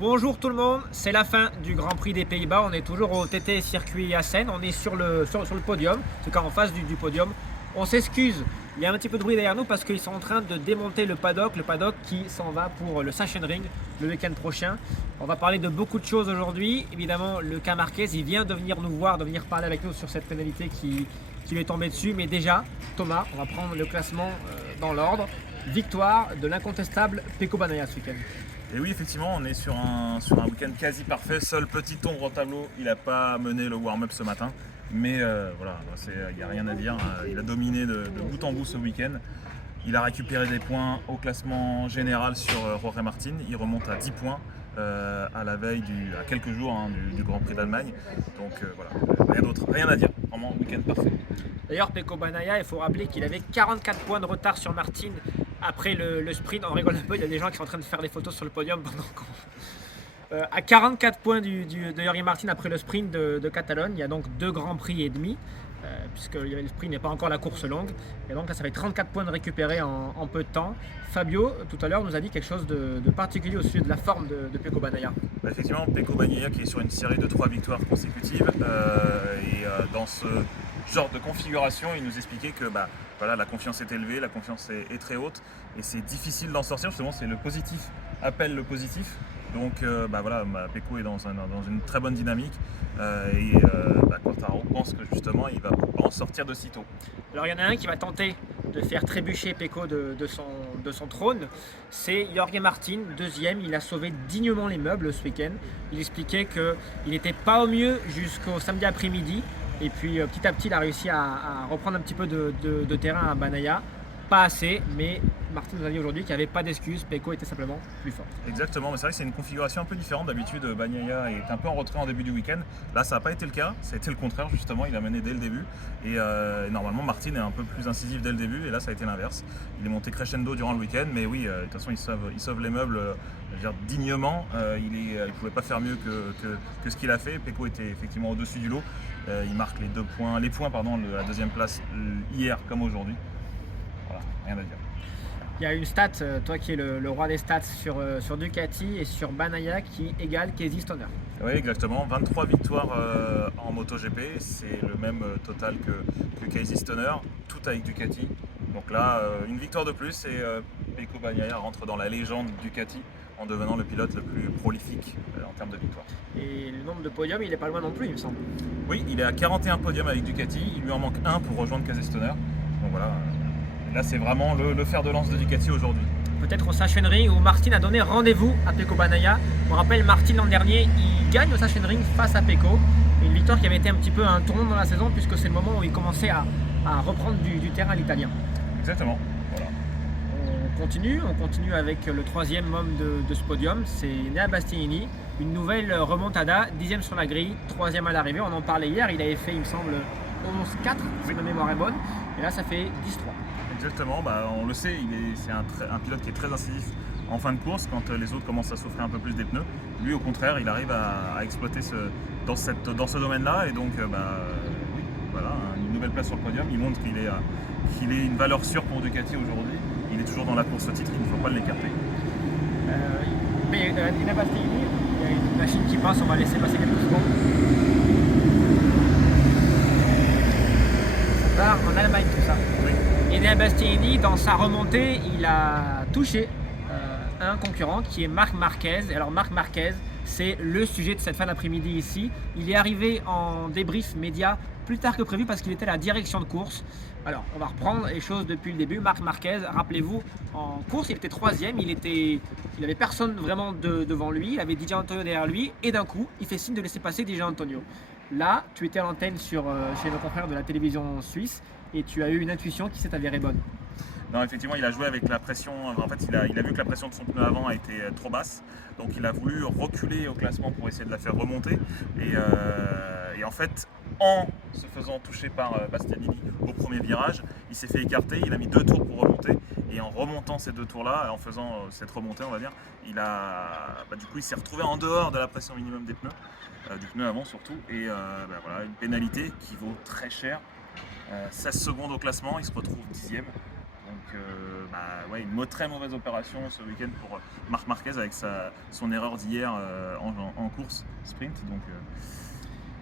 Bonjour tout le monde, c'est la fin du Grand Prix des Pays-Bas. On est toujours au TT Circuit Assen. On est sur le podium, en tout cas en face du podium. On s'excuse, il y a un petit peu de bruit derrière nous parce qu'ils sont en train de démonter le paddock qui s'en va pour le Sachsenring le week-end prochain. On va parler de beaucoup de choses aujourd'hui. Évidemment, le cas Marquez, il vient de venir nous voir, de venir parler avec nous sur cette pénalité qui lui est tombée dessus. Mais déjà, Thomas, on va prendre le classement dans l'ordre. Victoire de l'incontestable Pecco Bagnaia ce week-end. Et oui, effectivement, on est sur un week-end quasi parfait. Seul petit ombre au tableau, il n'a pas mené le warm-up ce matin. Mais voilà, il n'y a rien à dire. Il a dominé de bout en bout ce week-end. Il a récupéré des points au classement général sur Jorge Martin. Il remonte à 10 points à la veille, à quelques jours du Grand Prix d'Allemagne. Donc voilà, rien d'autre, rien à dire. Vraiment, week-end parfait. D'ailleurs, Pecco Bagnaia, il faut rappeler qu'il avait 44 points de retard sur Martin après le sprint. On rigole un peu, il y a des gens qui sont en train de faire des photos sur le podium pendant qu'on... à 44 points de Jorge Martin après le sprint de Catalogne, il y a donc 2 grands prix et demi, puisque le sprint n'est pas encore la course longue. Et donc là, ça fait 34 points de récupérer en peu de temps. Fabio, tout à l'heure, nous a dit quelque chose de particulier au sujet de la forme de Pecco Bagnaia. Effectivement, Pecco Bagnaia qui est sur une série de 3 victoires consécutives. Dans ce genre de configuration, il nous expliquait que voilà, la confiance est élevée, la confiance est très haute et c'est difficile d'en sortir. Justement, c'est le positif appelle le positif. Donc voilà, Pecco est dans une très bonne dynamique Quartararo pense que justement il va pas en sortir de sitôt. Alors il y en a un qui va tenter de faire trébucher Pecco de son trône, c'est Jorge Martin, deuxième. Il a sauvé dignement les meubles ce week-end. Il expliquait qu'il n'était pas au mieux jusqu'au samedi après-midi. Et puis petit à petit, il a réussi à reprendre un petit peu de terrain à Bagnaia. Pas assez, mais Martin nous a dit aujourd'hui qu'il n'y avait pas d'excuse. Pecco était simplement plus fort. Exactement, mais c'est vrai que c'est une configuration un peu différente. D'habitude, Bagnaia est un peu en retrait en début du week-end. Là, ça n'a pas été le cas. Ça a été le contraire, justement. Il a mené dès le début. Et normalement, Martin est un peu plus incisif dès le début. Et là, ça a été l'inverse. Il est monté crescendo durant le week-end. Mais oui, de toute façon, il sauve les meubles dignement. Il ne pouvait pas faire mieux que ce qu'il a fait. Pecco était effectivement au-dessus du lot. Il marque les points, la deuxième place hier comme aujourd'hui. Voilà, rien à dire. Il y a une stat, toi qui es le roi des stats sur Ducati et sur Bagnaia qui égale Casey Stoner. Oui, exactement. 23 victoires en MotoGP, c'est le même total que Casey Stoner, tout avec Ducati. Donc là, une victoire de plus et Pecco Bagnaia rentre dans la légende Ducati en devenant le pilote le plus prolifique en termes de victoires. Et le nombre de podiums, il n'est pas loin non plus, il me semble. Oui, il est à 41 podiums avec Ducati, il lui en manque un pour rejoindre Casey Stoner. Donc voilà, là c'est vraiment le fer de lance de Ducati aujourd'hui. Peut-être au Sachsenring où Martin a donné rendez-vous à Pecco Bagnaia. On rappelle, Martin l'an dernier, il gagne au Sachsenring face à Pecco. Une victoire qui avait été un petit peu un tournant dans la saison puisque c'est le moment où il commençait à reprendre du terrain à l'italien. Exactement, voilà. On continue avec le troisième homme de ce podium, c'est Enea Bastianini. Une nouvelle remontada, 10e sur la grille, 3e à l'arrivée. On en parlait hier, il avait fait, il me semble, 11-4, si ma mémoire est bonne. Et là, ça fait 10-3. Exactement, on le sait, c'est un pilote qui est très incisif en fin de course quand les autres commencent à souffrir un peu plus des pneus. Lui, au contraire, il arrive à exploiter dans ce domaine-là. Et donc, oui, voilà, une nouvelle place sur le podium. Il montre qu'il est une valeur sûre pour Ducati aujourd'hui. Il est toujours dans la course au titre, il ne faut pas l'écarter. Mais Enea Bastianini, il y a une machine qui passe, on va laisser passer quelques secondes. Ça part en Allemagne tout ça. Oui. Enea Bastianini, dans sa remontée, il a touché un concurrent qui est Marc Marquez. Alors Marc Marquez, c'est le sujet de cette fin d'après-midi ici. Il est arrivé en débrief média plus tard que prévu parce qu'il était à la direction de course. Alors, on va reprendre les choses depuis le début. Marc Marquez, rappelez-vous, en course, il était troisième. Il avait personne vraiment devant lui. Il avait Di Giannantonio derrière lui. Et d'un coup, il fait signe de laisser passer Di Giannantonio. Là, tu étais à l'antenne chez nos confrères de la télévision suisse et tu as eu une intuition qui s'est avérée bonne. Non, effectivement, il a joué avec la pression. En fait, il a vu que la pression de son pneu avant a été trop basse. Donc, il a voulu reculer au classement pour essayer de la faire remonter. Et en fait, en se faisant toucher par Bastianini au premier virage, il s'est fait écarter. Il a mis 2 tours pour remonter. Et en remontant ces 2 tours-là, en faisant cette remontée, on va dire, du coup, il s'est retrouvé en dehors de la pression minimum des pneus, du pneu avant surtout. Et voilà, une pénalité qui vaut très cher. 16 secondes au classement, il se retrouve 10e. Donc ouais, une très mauvaise opération ce week-end pour Marc Marquez avec son erreur d'hier en course sprint. Donc,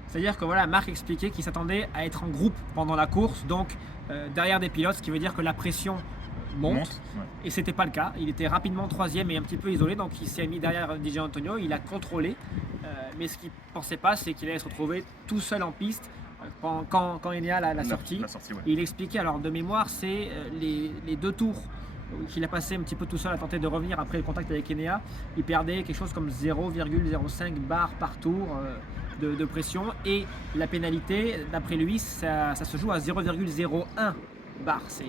c'est-à-dire que voilà, Marc expliquait qu'il s'attendait à être en groupe pendant la course, donc derrière des pilotes, ce qui veut dire que la pression monte. Ouais. Et c'était pas le cas. Il était rapidement troisième et un petit peu isolé, donc il s'est mis derrière DJ Antonio, il a contrôlé. Mais ce qu'il ne pensait pas, c'est qu'il allait se retrouver tout seul en piste quand Enea l'a sorti. Ouais. Et il expliquait, alors de mémoire, c'est les 2 tours qu'il a passé un petit peu tout seul à tenter de revenir après le contact avec Enea. Il perdait quelque chose comme 0,05 bar par tour de pression. Et la pénalité, d'après lui, ça se joue à 0,01 bar. C'est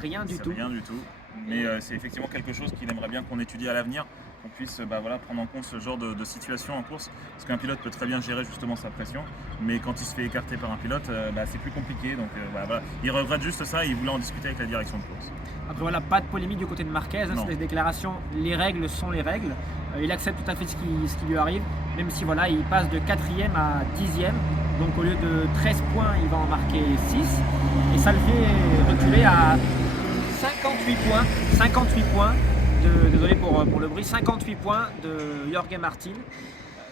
rien du tout. Rien du tout. Mais c'est effectivement quelque chose qu'il aimerait bien qu'on étudie à l'avenir, qu'on puisse prendre en compte ce genre de situation en course, parce qu'un pilote peut très bien gérer justement sa pression, mais quand il se fait écarter par un pilote, c'est plus compliqué. Donc voilà. Il regrette juste ça et il voulait en discuter avec la direction de course. Après voilà, pas de polémique du côté de Marquez, c'est des déclarations, les règles sont les règles. Il accepte tout à fait ce qui lui arrive, même si voilà, il passe de 4e à 10e, donc au lieu de 13 points, il va en marquer 6, et ça le fait reculer à 58 points, désolé pour le bruit, 58 points de Jorge Martin.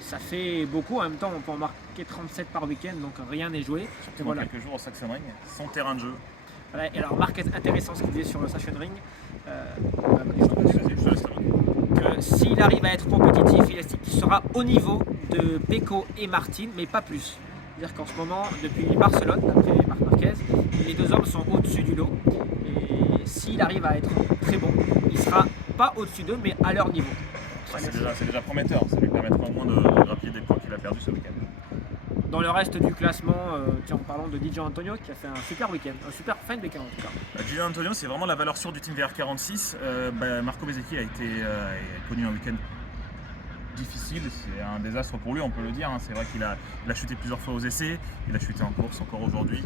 Ça fait beaucoup, en même temps on peut en marquer 37 par week-end, donc rien n'est joué. Surtout dans quelques jours au Sachsenring, son terrain de jeu. Voilà, et alors Marquez, intéressant ce qu'il disait sur le Sachsenring, que s'il arrive à être compétitif, il estime qu'il sera au niveau de Pecco et Martin, mais pas plus. C'est-à-dire qu'en ce moment, depuis Barcelone, d'après Marc Marquez, les 2 hommes sont au-dessus du lot. Et s'il arrive à être très bon, il sera pas au-dessus d'eux, mais à leur niveau. Ouais, c'est déjà prometteur, ça lui permettra au moins de grappiller des points qu'il a perdus ce week-end. Dans le reste du classement, en parlant de DJ Antonio qui a fait un super week-end, un super fin de week-end en tout cas. DJ Antonio, c'est vraiment la valeur sûre du team VR46. Marco Bezzecchi a connu un week-end difficile, c'est un désastre pour lui, on peut le dire. C'est vrai qu'il a chuté plusieurs fois aux essais, il a chuté en course encore aujourd'hui.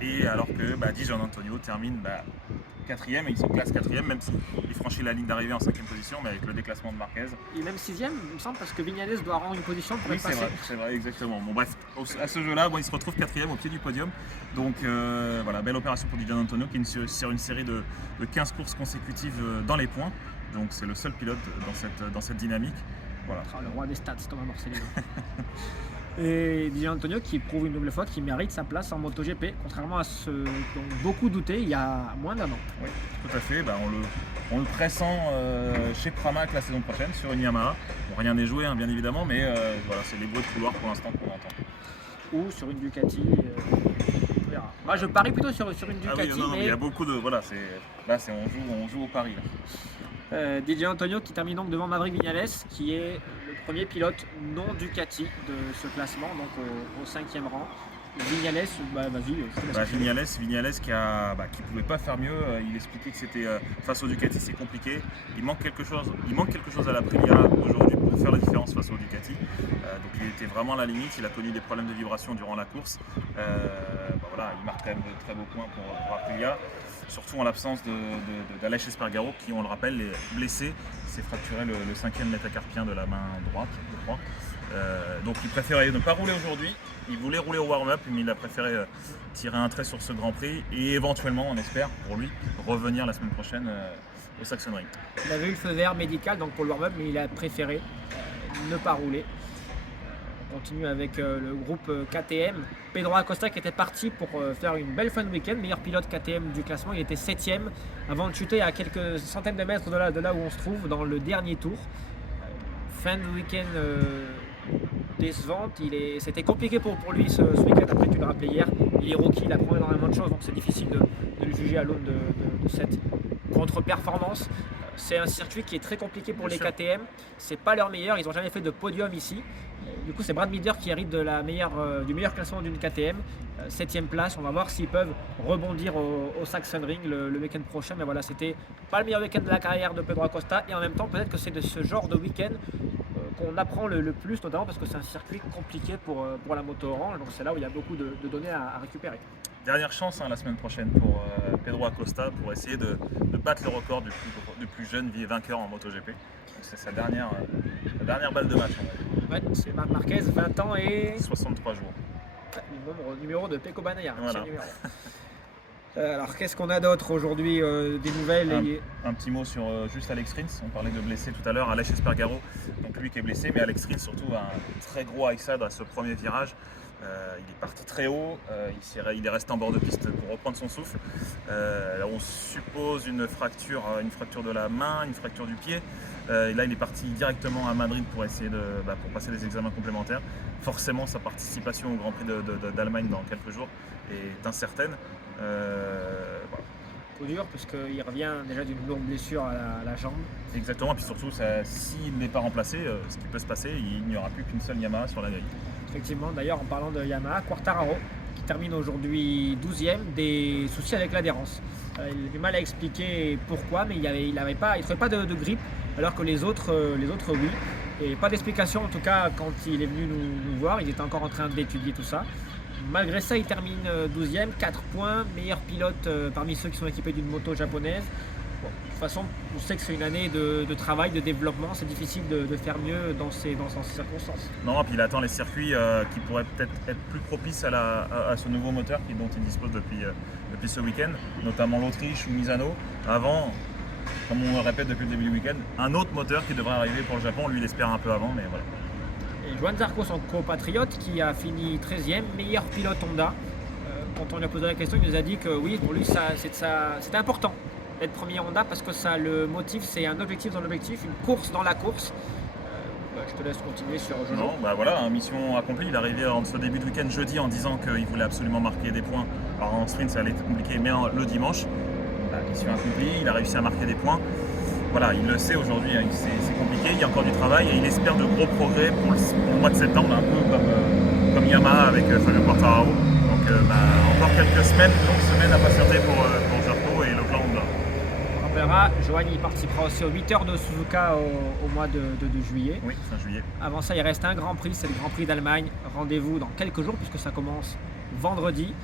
Et alors que DJ Antonio termine 4e, et il se classe 4e, même s'il franchit la ligne d'arrivée en 5e position, mais avec le déclassement de Marquez. Et même 6e, il me semble, parce que Vignales doit rendre une position pour être passé. C'est vrai, exactement. Bon, bref, à ce jeu-là, il se retrouve 4e au pied du podium. Donc voilà, belle opération pour DJ Antonio qui est sur une série de 15 courses consécutives dans les points. Donc c'est le seul pilote dans cette dynamique. Voilà. Le roi des stats, Thomas Morcellino. Et DJ Antonio qui prouve une nouvelle fois qu'il mérite sa place en MotoGP, contrairement à ce dont beaucoup doutaient il y a moins d'1 an. Oui, tout à fait. On le pressent chez Pramac la saison prochaine sur une Yamaha. Bon, rien n'est joué, bien évidemment, mais voilà, c'est les bruits de couloir pour l'instant qu'on entend. Ou sur une Ducati. On verra. Moi, je parie plutôt sur une Ducati. Non, mais il y a beaucoup de. Voilà, on joue au pari. DJ Antonio qui termine donc devant Maverick Viñales, qui est le premier pilote non Ducati de ce classement, donc au 5e rang. Viñales, vas-y. Viñales qui pouvait pas faire mieux. Il expliquait que c'était face au Ducati, c'est compliqué. Il manque quelque chose à l'Aprilia aujourd'hui pour faire la différence face au Ducati. Donc il était vraiment à la limite. Il a connu des problèmes de vibration durant la course. Il marque quand même de très beaux points pour Aprilia. Surtout en l'absence d'Aleix Espargaro qui, on le rappelle, est blessé. Il s'est fracturé le 5e métacarpien de la main droite, je crois. Donc il préférait ne pas rouler aujourd'hui. Il voulait rouler au warm-up, mais il a préféré tirer un trait sur ce Grand Prix et éventuellement, on espère pour lui, revenir la semaine prochaine au Sachsenring. Il avait eu le feu vert médical donc pour le warm-up, mais il a préféré ne pas rouler. On continue avec le groupe KTM. Pedro Acosta qui était parti pour faire une belle fin de week-end, meilleur pilote KTM du classement. Il était 7e avant de chuter à quelques centaines de mètres de là où on se trouve dans le dernier tour. Fin de week-end décevante. C'était compliqué pour lui ce week-end, après tu l'as rappelé hier. Il est rookie, il apprend énormément de choses, donc c'est difficile de le juger à l'aune de cette contre-performance. C'est un circuit qui est très compliqué pour les KTM. C'est pas leur meilleur, ils n'ont jamais fait de podium ici. Du coup, c'est Brad Binder qui hérite du meilleur classement d'une KTM. 7e place, on va voir s'ils peuvent rebondir au Sachsenring le week-end prochain. Mais voilà, c'était pas le meilleur week-end de la carrière de Pedro Acosta. Et en même temps, peut-être que c'est de ce genre de week-end qu'on apprend le plus, notamment parce que c'est un circuit compliqué pour la moto orange. Donc c'est là où il y a beaucoup de données à récupérer. Dernière chance la semaine prochaine pour Pedro Acosta pour essayer de battre le record du plus jeune vainqueur en MotoGP. C'est sa dernière balle de match. Ouais, c'est Marc Marquez, 20 ans et 63 jours. Numéro de Pecco Bagnaia. Voilà. Numéro. Alors qu'est-ce qu'on a d'autre aujourd'hui, des nouvelles Un petit mot sur juste Alex Rins. On parlait de blessé tout à l'heure, Aleix Espargaro, donc lui qui est blessé, mais Alex Rins surtout un très gros ISAD à ce premier virage. Il est parti très haut, il est resté en bord de piste pour reprendre son souffle. On suppose une fracture de la main, une fracture du pied. Et là, il est parti directement à Madrid pour essayer pour passer des examens complémentaires. Forcément, sa participation au Grand Prix d'Allemagne dans quelques jours est incertaine. Voilà. Coup dur parce qu'il revient déjà d'une lourde blessure à la jambe. Exactement, puis surtout, s'il n'est pas remplacé, ce qui peut se passer, il n'y aura plus qu'une seule Yamaha sur la grille. Effectivement, d'ailleurs en parlant de Yamaha, Quartararo qui termine aujourd'hui 12e, des soucis avec l'adhérence. Il a du mal à expliquer pourquoi, mais il ne trouvait pas de grip, alors que les autres oui. Et pas d'explication en tout cas quand il est venu nous voir, il était encore en train d'étudier tout ça. Malgré ça, il termine 12e, 4 points, meilleur pilote parmi ceux qui sont équipés d'une moto japonaise. Bon, de toute façon, on sait que c'est une année de travail, de développement, c'est difficile de faire mieux dans ces circonstances. Non, puis il attend les circuits qui pourraient peut-être être plus propices à ce nouveau moteur dont il dispose depuis ce week-end, notamment l'Autriche ou Misano. Avant, comme on le répète depuis le début du week-end, un autre moteur qui devrait arriver pour le Japon, lui il espère un peu avant, mais voilà. Et Johan Zarco, son compatriote, qui a fini 13e, meilleur pilote Honda. Quand on lui a posé la question, il nous a dit que oui, pour lui c'était important d'être premier Honda parce que ça le motive, c'est un objectif dans l'objectif, une course dans la course. Je te laisse continuer sur Jojo. Non, voilà, mission accomplie. Il est arrivé en ce début de week-end jeudi en disant qu'il voulait absolument marquer des points. Alors en sprint ça allait être compliqué, mais le dimanche, mission accomplie, il a réussi à marquer des points. Voilà, il le sait aujourd'hui, hein, c'est compliqué, il y a encore du travail et il espère de gros progrès pour le mois de septembre, un peu comme Yamaha avec Fabio Quartararo. Donc encore quelques semaines, longues semaines à patienter pour Zarco et le clan Honda. On rappellera, Johan il participera aussi aux 8 heures de Suzuka au mois de juillet. Oui, fin juillet. Avant ça, il reste un Grand Prix, c'est le Grand Prix d'Allemagne. Rendez-vous dans quelques jours puisque ça commence vendredi.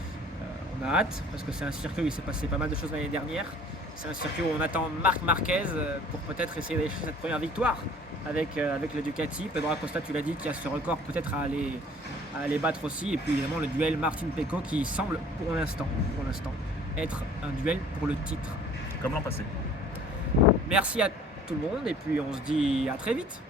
On a hâte parce que c'est un circuit où il s'est passé pas mal de choses l'année dernière. C'est un circuit où on attend Marc Marquez pour peut-être essayer d'aller chercher cette première victoire avec le Ducati. Pedro Acosta, tu l'as dit, qui a ce record peut-être à aller battre aussi. Et puis évidemment le duel Martin-Pecco qui semble pour l'instant être un duel pour le titre. Comme l'an passé. Merci à tout le monde et puis on se dit à très vite.